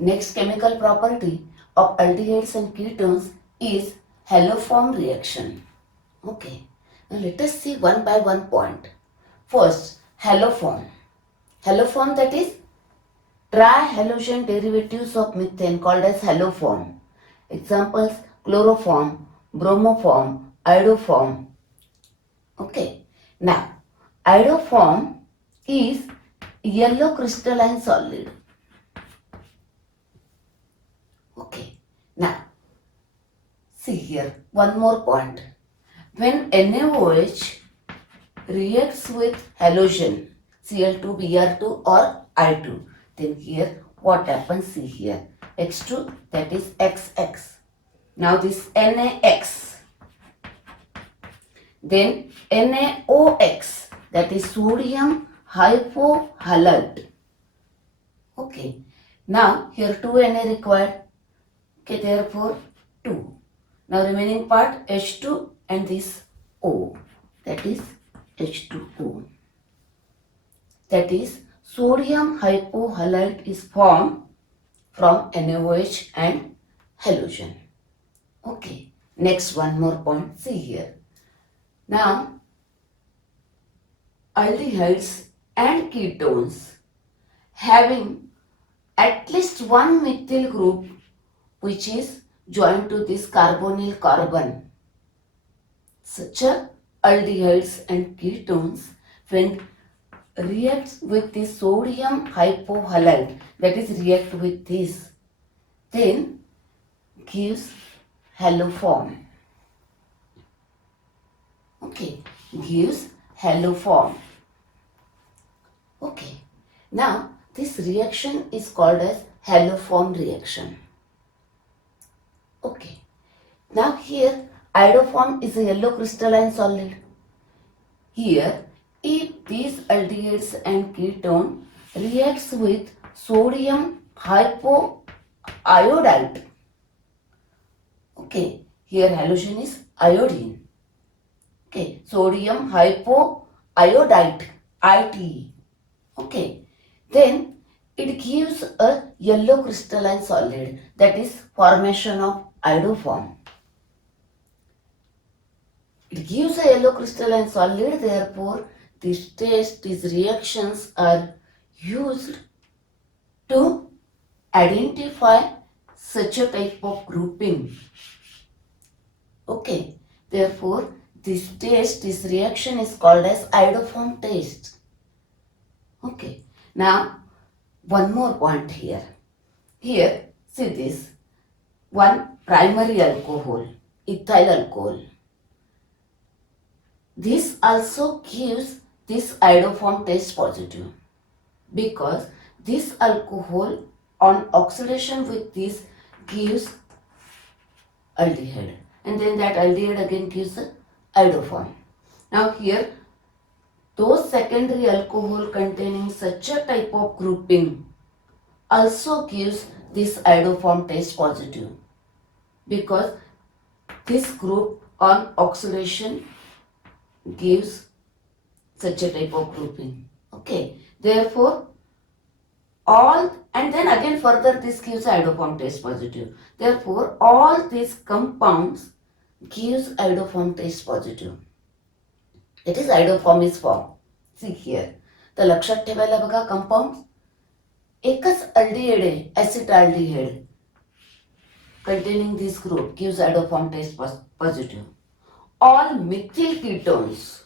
Next chemical property of aldehydes and ketones is haloform reaction. Okay, now let us see one by one point. First, haloform. Haloform, that is trihalogen derivatives of methane, called as haloform. Examples: chloroform, bromoform, iodoform. Okay, now iodoform is yellow crystalline solid. Okay, now see here one more point. When NaOH reacts with halogen Cl2, Br2 or I2, then here what happens? See here, H2, that is XX. Now this NaX, then NaOX, that is sodium hypohalite. Okay, now here 2 Na required. Okay, therefore 2. Now remaining part H2 and this O, that is H2O. That is sodium hypohalite is formed from NaOH and halogen. Okay, next one more point. See here. Now aldehydes and ketones having at least one methyl group which is joined to this carbonyl carbon. Such aldehydes and ketones, when reacts with this sodium hypohalite, that is react with this, then gives haloform. Okay, gives haloform. Okay, now this reaction is called as haloform reaction. Okay, now here iodoform is a yellow crystalline solid. Here, if these aldehydes and ketone reacts with sodium hypoiodide, okay, here halogen is iodine. Okay, sodium hypoiodide, ITE. Okay, then it gives a yellow crystalline solid, that is formation of iodoform. It gives a yellow crystalline solid, therefore these tests, these reactions are used to identify such a type of grouping. Okay, therefore this test, this reaction is called as iodoform test. Okay, now one more point here. Here, see this, one primary alcohol, ethyl alcohol. This also gives this iodoform test positive, because this alcohol on oxidation with this gives aldehyde, and then that aldehyde again gives iodoform. Now here, those secondary alcohol containing such a type of grouping also gives this iodoform test positive, because this group on oxidation gives such a type of grouping. Okay, therefore all, and then again further this gives iodoform test positive. Therefore all these compounds gives iodoform test positive. It is iodoform is formed. See here, तर लक्षात ठेवायला बघा, compound एकच aldehyde आहे, acetaldehyde containing this group gives iodoform test positive. All methyl ketones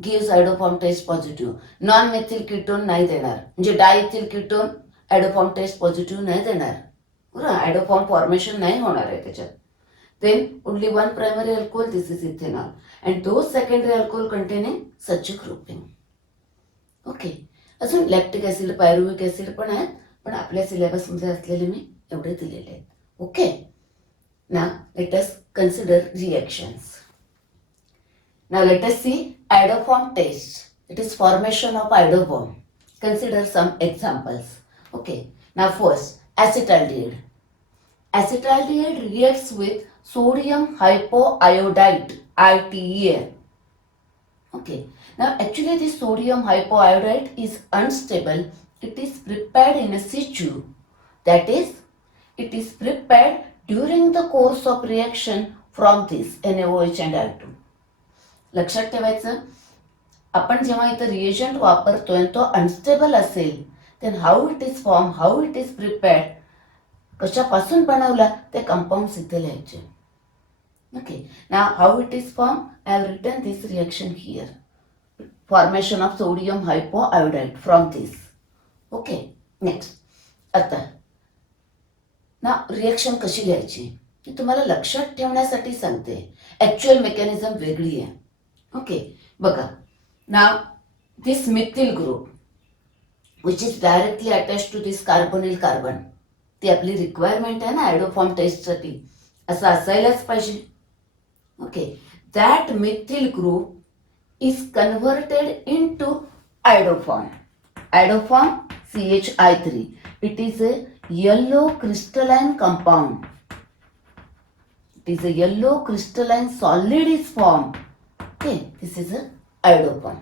gives iodoform test positive. Non methyl ketone नाही देणार, म्हणजे डायइथिल ketone iodoform test positive नाही देणार, बरोबर, iodoform फॉर्मेशन नाही होणार आहे त्याच्यात. Then only one primary alcohol, this is ethanol, and those secondary alcohol containing such a grouping. Okay, अजून लॅक्टिक ऍसिड, पायरुविक ऍसिड पण आहेत, पण आपल्या सिलेबसमध्ये असलेले मी एवढे दिलेले आहेत. Okay, now let us consider reactions. Now let us see iodoform test. It is formation of iodoform. Consider some examples. Okay, now first acetaldehyde. Acetaldehyde reacts with sodium hypoiodide, ITE. Okay, now actually this sodium hypoiodide is unstable. It is prepared in a situ, that is it is prepared during the course of reaction from this NaOH and I2. लक्षात ठेवायचं, आपण जेव्हा इथं reagent वापरतोय तो unstable असेल, then how it is formed, how it is prepared, कशापासून बनवला ते कंपाऊंड्स इथे लिहायचे. Okay, now how it is formed, I have written this reaction here. Formation of sodium hypoiodide from this. Okay, next. आता ना reaction कशी लिहायची ती तुम्हाला लक्षात ठेवण्यासाठी सांगते. ऍक्च्युअल मेकॅनिझम वेगळी आहे. ओके, बघा. Now this methyl group which is directly attached to this carbonyl carbon, ती आपली रिक्वायरमेंट आहे ना आयडोफॉर्म टेस्टसाठी, असं असायलाच पाहिजे. Okay, that methyl group is converted into iodoform. Iodoform CH3. It is a yellow crystalline compound. It is a yellow crystalline solid is formed. Okay, this is a iodoform.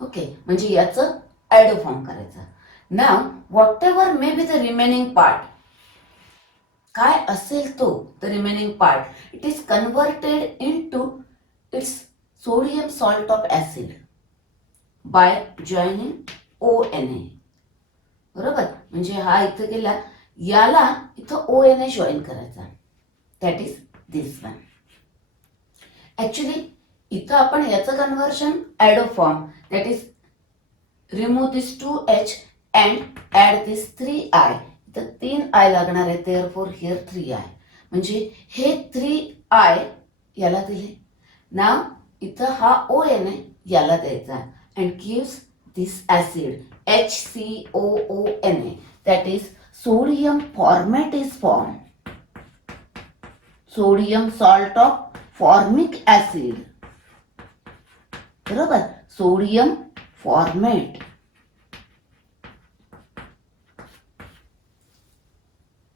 Okay, म्हणजे याचं iodoform करायचं. Now, whatever may be the remaining part, काय असेल तो the remaining part, it is converted into its sodium salt of acid by joining ONA. बरोबर, म्हणजे हा इथं गेला, याला इथं ONA जॉईन करायचा, that is this one. Actually इथं आपण याचं conversion iodoform, that is remove this 2H and add this 3I. इथं 3I लागणार आहे, देअरफॉर हिअर 3I, म्हणजे हे 3I याला दिले. नाव इथं हा ONA याला द्यायचा and gives this acid HCOONA, that is sodium format is form, sodium salt of formic acid. बरोबर, सोडियम फॉर्मेट.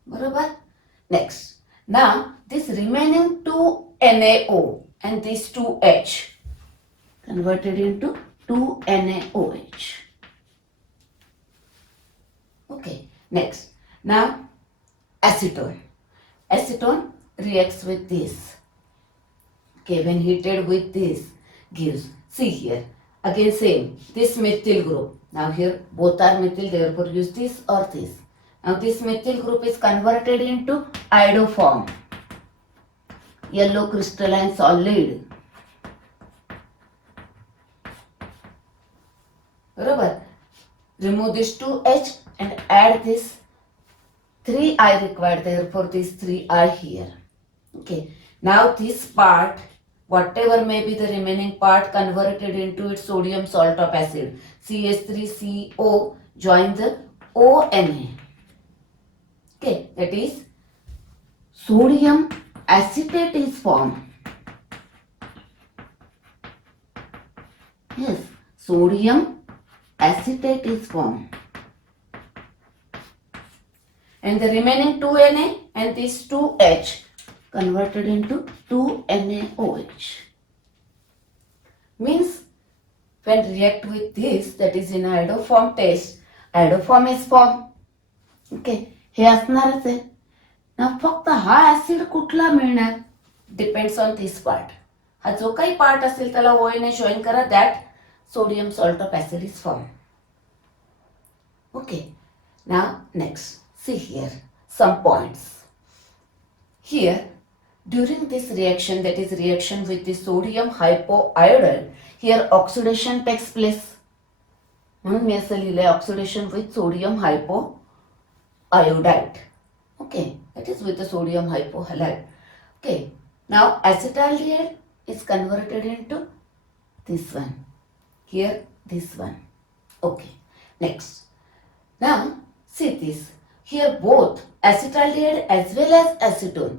बरोबर, next. Now this remaining 2NaO and these 2H converted into 2NaOH. Okay, next. Now acetone. Acetone reacts with this. Okay, when heated with this gives, see here, again same, this methyl group. Now here both are methyl, therefore use this or this. Now this methyl group is converted into iodoform, yellow crystalline solid. बरोबर, remove this 2H and add this 3I required, therefore this 3I here. Okay, now this part, whatever may be the remaining part, converted into its sodium salt of acid, CH3CO join the ONA. Okay, that is sodium acetate is formed. Yes, sodium acetate is formed. And the remaining 2Na and this 2H converted into 2NaOH. Means when react with this, that is in iodoform test, iodoform is formed. Okay, हे असणारच आहे ना. फक्त हा acid कुठला मिळणार, depends on this part. हा जो काही पार्ट असेल त्याला ONA जॉईन करा, that sodium salt of acid is form. Okay, now next, see here some points. Here during this reaction, that is reaction with the sodium hypoiodide, here oxidation takes place. म्हणून मी असं लिहिलंय oxidation with sodium hypoiodide. Okay, that is with the sodium hypohalide. Okay, now acetaldehyde is converted into this one. Here, this one. Okay, next. Now, see this. Here both acetaldehyde as well as acetone,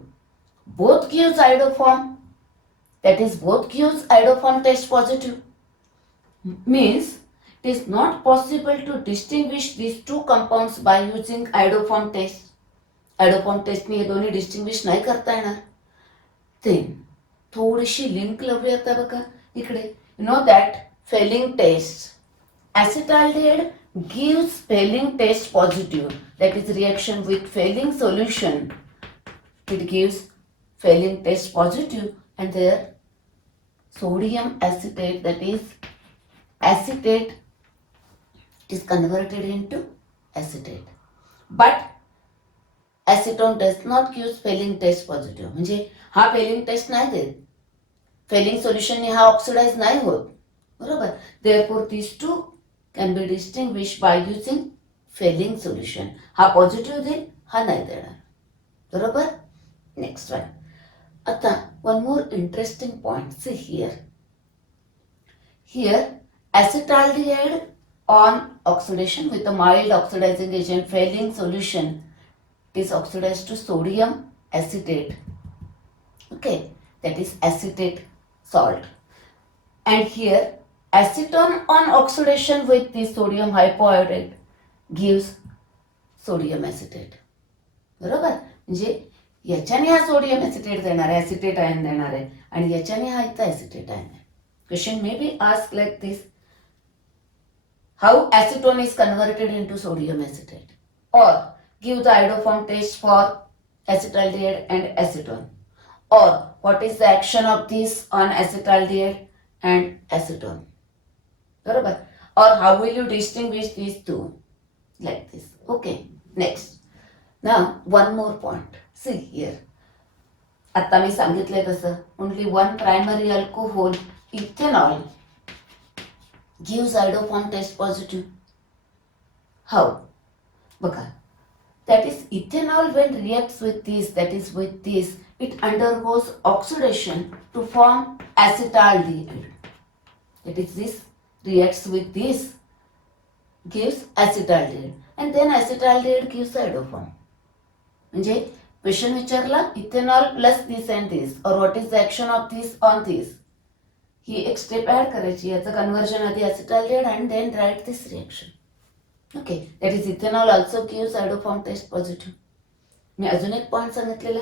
both gives iodoform. That is, both gives iodoform test positive. Means it is not possible to distinguish these two compounds by using iodoform test. iodoform test ने हे दोन्ही distinguish नाही करता येणार. Then थोडीशी link लावूया आता बघा इकडे. You know that failing test, acetaldehyde gives failing test positive, that is reaction with failing solution, it gives failing test positive, and there sodium acetate, that is acetate, is converted into acetate. But acetone does not give failing test positive, म्हणजे हा Fehling test नाही देत, Fehling सोल्युशनने हा oxidise नाही होत, बरोबर. Therefore these two can be distinguished by using failing solution. हा positive देईल, हा नाही देणार, बरोबर. Next one. आता one more interesting point, see here. Here acetaldehyde on oxidation with a mild oxidizing agent failing solution is oxidized to sodium acetate. Okay, that is acetate salt. And here acetone on oxidation with the sodium hypoiodate gives sodium acetate. बरोबर. म्हणजे याच्याने हा sodium acetate देणार आहे, acetate ion देणार आहे, आणि याच्याने हा इथं एसिटेट आयन आहे. Question may be asked like this: how acetone is converted into sodium acetate? Or give the iodoform test for acetaldehyde and acetone. Or what is the action of this on acetaldehyde and acetone? बरोबर. Or how will you distinguish these two? Like this. Okay. Next. Now one more point. See here. आता मी सांगितलंय तसं only one primary alcohol, ethanol, gives iodoform test positive. How? बघा. That is ethanol when reacts with this, that is with this, it undergoes oxidation to form acetaldehyde. That is this reacts with this, gives acetaldehyde, and then acetaldehyde gives iodoform. म्हणजे question विचारला ethanol plus this and this, और what is the action of this on this, ही एक step add करायची, याचं conversion आधी acetaldehyde and then right this reaction. Okay, that is ethanol also gives iodoform test positive. मी अजून एक point सांगितलेला,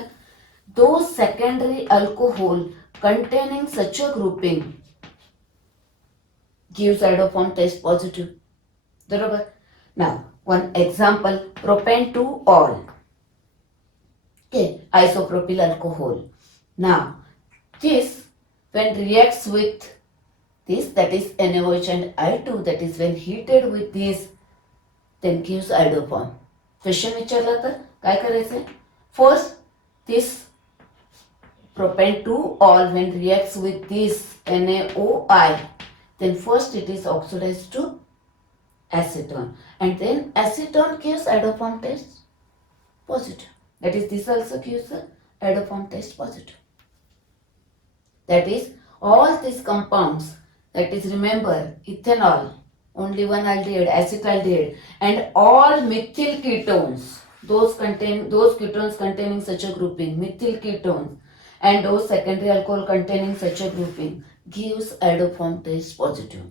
दो secondary alcohol containing such a grouping gives iodoform test positive, बरोबर. Now one example, propane two ol. Okay, isopropyl alcohol. Now, this when reacts with this, that is NaOH and I2, that is when heated with this, then gives iodoform. Question विचारला तर काय करायचंय? First, this propane 2-ol when reacts with this NaOI, then first it is oxidized to acetone, and then acetone gives iodoform test positive. That is, this also gives a iodoform test positive. That is, all these compounds, that is, remember, ethanol, only one aldehyde, acetaldehyde, and all methyl ketones, those ketones containing such a grouping, methyl ketones, and those secondary alcohol containing such a grouping, gives iodoform test positive.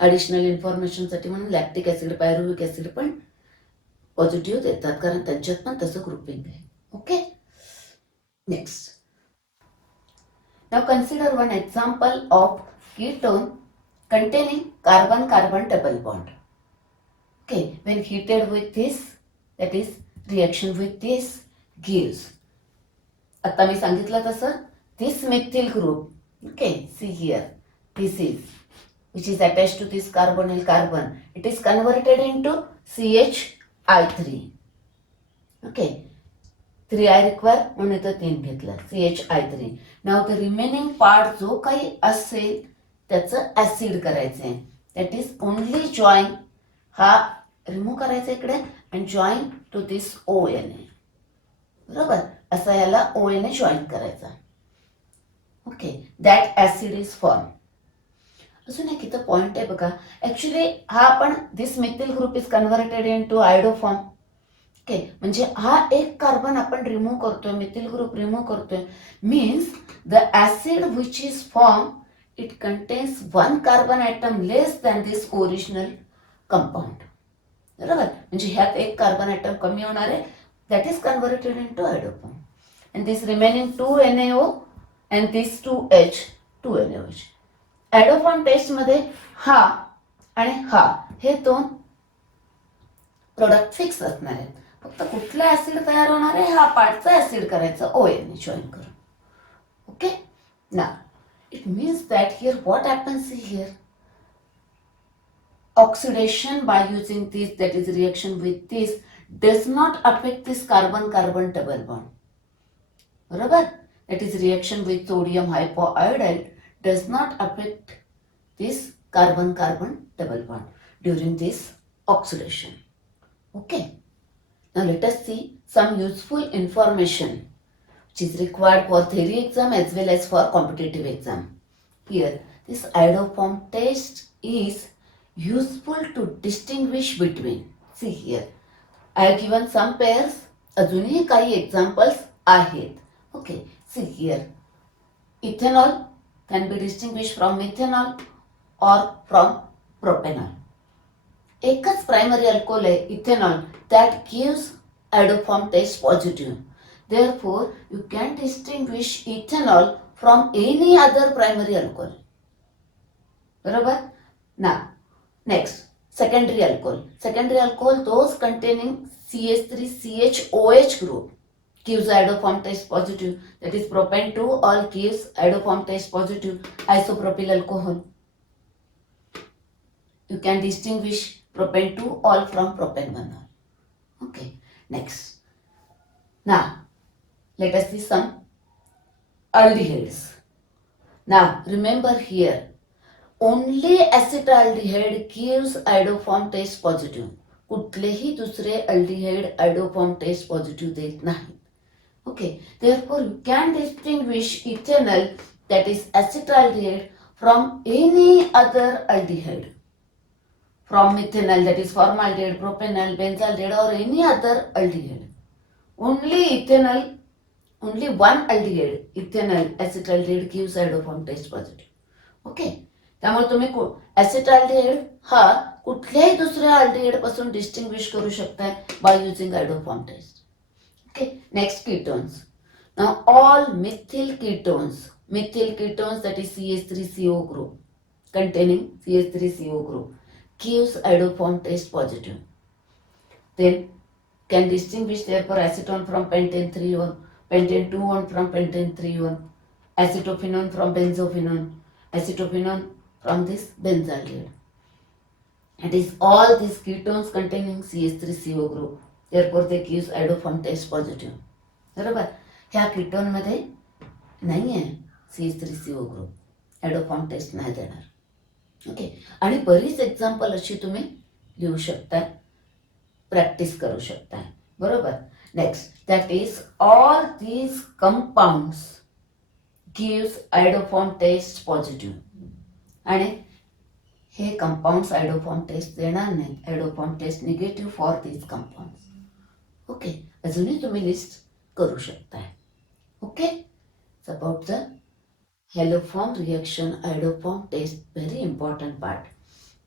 Additional information साठी म्हणून lactic acid, pyruvic acid पण positive देतात, कारण त्यांच्यात पण तसं grouping आहे. Okay. Next. Now consider one example of ketone containing carbon-carbon double bond. Okay, when heated with this, that is reaction with this, gives. आता मी सांगितलं तसं this methyl group. Okay, see here, this is which is attached to this carbonyl carbon. It is converted into CH(I3). Okay, 3I require म्हणून इथं 3 घेतलं, CH(I3). Now the remaining part जो काही असेल त्याचं ऍसिड करायचंय, दॅट इज ओनली जॉईन, हा remove करायचा इकडे and join to this ONA. बरोबर, असा याला ONA जॉईन करायचा. Okay, that acid is form. अजून एक इथं पॉइंट आहे बघा, ऍक्च्युली हा आपण this methyl group is converted in to iodoform. Okay, म्हणजे हा एक कार्बन आपण रिमूव्ह करतोय, मिथिल ग्रुप रिमूव्ह करतोय, means the acid which is form it contains one carbon atom less than this original compound. बरोबर, म्हणजे ह्यात एक कार्बन ॲटम कमी होणार आहे, that is converted into iodoform, and this remaining 2NaO and this 2H 2NaOH. iodoform test मध्ये हा आणि हा हे दोन प्रोडक्ट फिक्स असणार आहेत. फक्त कुठलं ऍसिड तयार होणार आहे हा पार्टचा ऍसिड करायचं ON जॉईन करून. ओके, ना it means that here what happens here, oxidation by using this, that is reaction with this, does not affect this carbon-carbon double bond. बरोबर, that is reaction with sodium hypoiodide does not affect this carbon-carbon double bond during this oxidation. Okay, now let us see some useful information which is required for theory exam as well as for competitive exam. Here, this iodoform test is useful to distinguish between. See here, I have given some pairs. अजूनही काही examples आहेत. Okay, see here, ethanol can be distinguished from methanol or from propanol. एकच primary alcohol आहे ethanol, that gives iodoform test positive. Therefore, you can distinguish ethanol from any other primary alcohol. बरोबर. Now, next, secondary alcohol. Secondary alcohol, those containing CH3CHOH group gives iodoform test positive. That is propane 2 all gives iodoform test positive. Isopropyl alcohol. You can distinguish propane 2 all from propane 1 all. Okay, next. Now, let us see some aldehydes. Now, remember here, only acetaldehyde gives iodoform test positive. कुठलेही दुसरे aldehyde iodoform test positive देत नाही. Okay, therefore you can distinguish ethanol, that is acetaldehyde, from any other aldehyde. From methanol, that is formaldehyde, propanol, benzaldehyde, or any other aldehyde. Only ethanol, only one aldehyde, ethanol acetaldehyde, gives iodoform test positive. Okay, त्यामुळे तुम्ही ऍसिटाल्डिहाइड हा कुठल्याही दुसऱ्या aldehyde पासून distinguish करू शकताय by using iodoform test. Okay, next ketones. Now all methyl ketones, that is CH3CO group containing CH3CO group gives iodoform test positive. Then can distinguish therefore acetone from pentane 3-1, pentane 2-1 from pentane 3-1, acetophenone from benzophenone, acetophenone from this benzaldehyde. It is all these ketones containing CH3CO group. Therefore, they gives iodoform test positive. बरोबर, ह्या ketone मध्ये नाही आहे CH3CO group, iodoform test नाही देणार. Okay, आणि बरीच example अशी तुम्ही लिहू शकता, प्रॅक्टिस करू शकता. बरोबर. Next, that is all these compounds gives iodoform test positive. आणि हे कंपाऊंड्स iodoform टेस्ट देणार नाही, iodoform test negative for these compounds. Okay, अजूनही तुम्ही लिस्ट करू शकता. Okay, it's about the haloform reaction, iodoform test, very important part.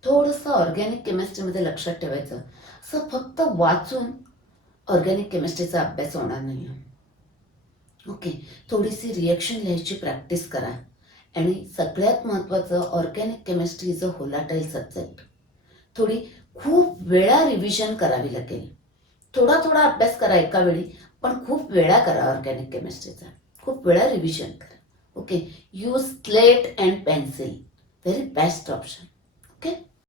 थोडंसं organic केमिस्ट्रीमध्ये लक्षात ठेवायचं, असं फक्त वाचून ऑर्गॅनिक केमिस्ट्रीचा अभ्यास होणार नाही. ओके, थोडीशी रिएक्शन लिहायची प्रॅक्टिस करा. आणि सगळ्यात महत्त्वाचं, organic chemistry is a volatile subject. थोडी खूप वेळा रिव्हिजन करावी लागेल. थोडा थोडा अभ्यास करा एका वेळी, पण खूप वेळा करा ऑर्गॅनिक केमिस्ट्रीचा, खूप वेळा रिव्हिजन करा. Okay, use slate and pencil, very best option. Okay.